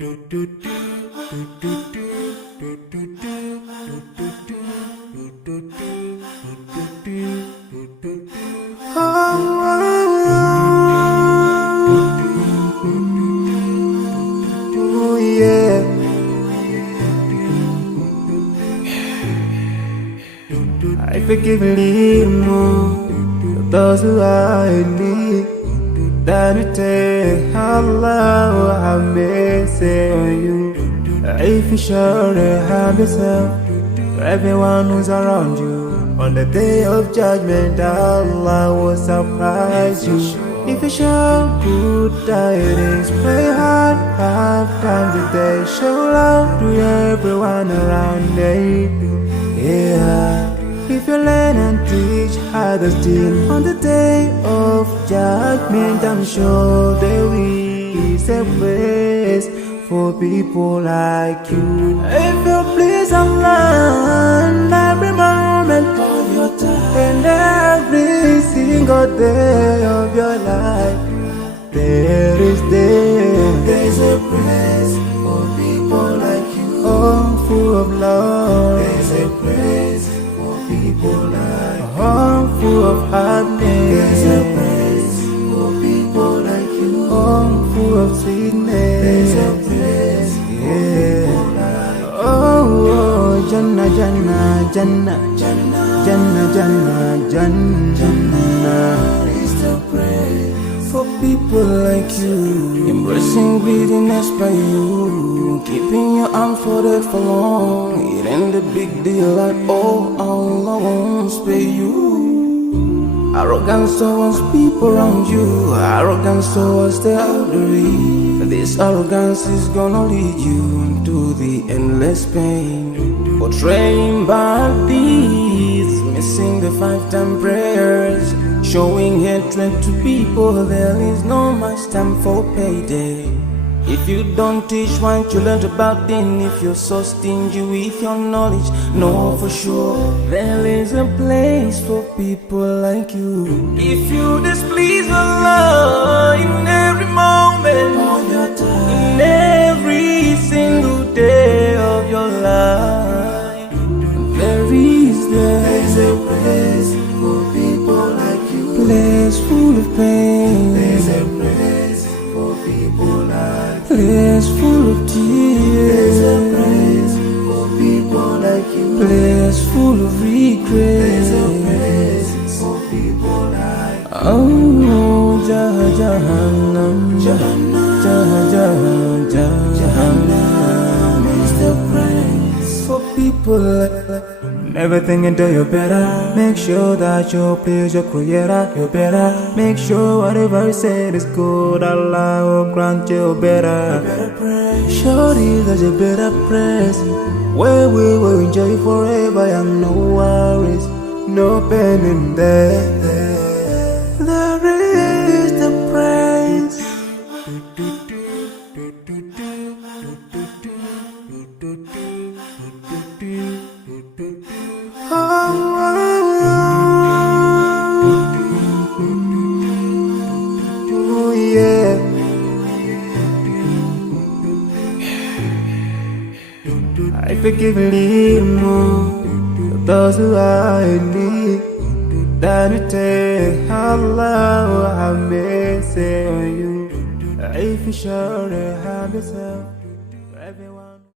Oh yeah. I forgive a little more to those who are in need. That you take Allah have mercy on you. If you surely have yourself to everyone who's around you, on the day of judgment Allah will surprise you. If you show good tidings, pray hard 5 times a day. Show love to everyone around you. Yeah. If you learn and teach others still, on the day of judgment I'm sure there is a place for people like you. If you please Allah every moment of your time and every single day of your life, there's a place for people like you. Oh, full of love. There's a place for people like you. Oh, full of happiness. There's a place for people like you. Oh, full of sweetness. There's a place for people like you. Oh, Jannah, Jannah, Jannah, Jannah, Jannah, Jannah, Jannah is the place for people like you. Embracing greediness by you, keeping your arms folded for long. It ain't a big deal like, oh, Allah won't spare you. Arrogance towards people around you, arrogance towards the elderly. This arrogance is gonna lead you to the endless pain. Portraying bad deeds, missing the 5-time prayers, showing hatred to people. There is no much time for payday. If you don't teach what you learned about then, if you're so stingy with your knowledge, know for sure there is a place for people like you. If you displease Allah in every moment of your time, in every single day of your life, there's a place for people like you. Place full of pain. There's a place for people like you. Place full of tears. There's a place for people like you. Place full of regret. There's a place for people like you. Oh, Jahannam, Jahannam, Jahannam is the place for people like you. Never thinking till you're better. Make sure that you please your creator. You're better. Make sure whatever you said is good. Allah will grant you better. Surely there's a better place where we will enjoy forever and no worries, no pain in there. There is the praise. Oh yeah. I forgive a little more to those who are in need. That you take Allah have mercy on you. If you surely have yourself to everyone.